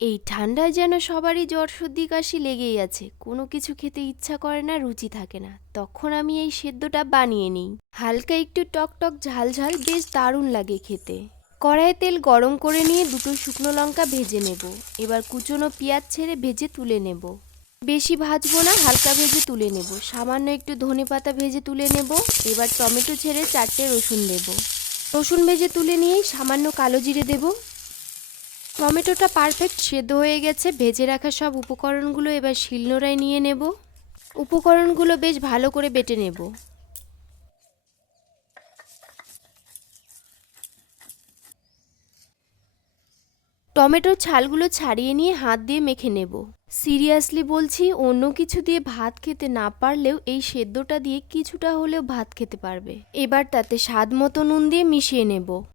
এই ঠান্ডায় যেন সবারই জ্বর সর্দি কাশি লেগেই আছে, কোনো কিছু খেতে ইচ্ছা করে না, রুচি থাকে না। তখন আমি এই সেদ্ধটা বানিয়ে নিই। হালকা একটু টক টক ঝাল ঝাল, বেশ দারুণ লাগে খেতে। কড়াইয়ে তেল গরম করে নিয়ে দুটো শুকনো লঙ্কা ভেজে নেব। এবার কুচনো পেঁয়াজ ছেড়ে ভেজে তুলে নেব। বেশি ভাজবো না, হালকা ভেজে তুলে নেব। সামান্য একটু ধনেপাতা ভেজে তুলে নেব। এবার টমেটো ছেড়ে 4টে রসুন দেব। রসুন ভেজে তুলে নিয়েই সামান্য কালো জিরে দেব। টমেটোটা পারফেক্ট সেদ্ধ হয়ে গেছে। ভেজে রাখা সব উপকরণগুলো এবার শিলনোড়ায় নিয়ে নেব। উপকরণগুলো বেশ ভালো করে বেটে নেব। টমেটোর ছালগুলো ছাড়িয়ে নিয়ে হাত দিয়ে মেখে নেব। সিরিয়াসলি বলছি, অন্য কিছু দিয়ে ভাত খেতে না পারলেও এই সেদ্ধটা দিয়ে কিছুটা হলেও ভাত খেতে পারবে। এবার তাতে স্বাদ মতো নুন দিয়ে মিশিয়ে নেব।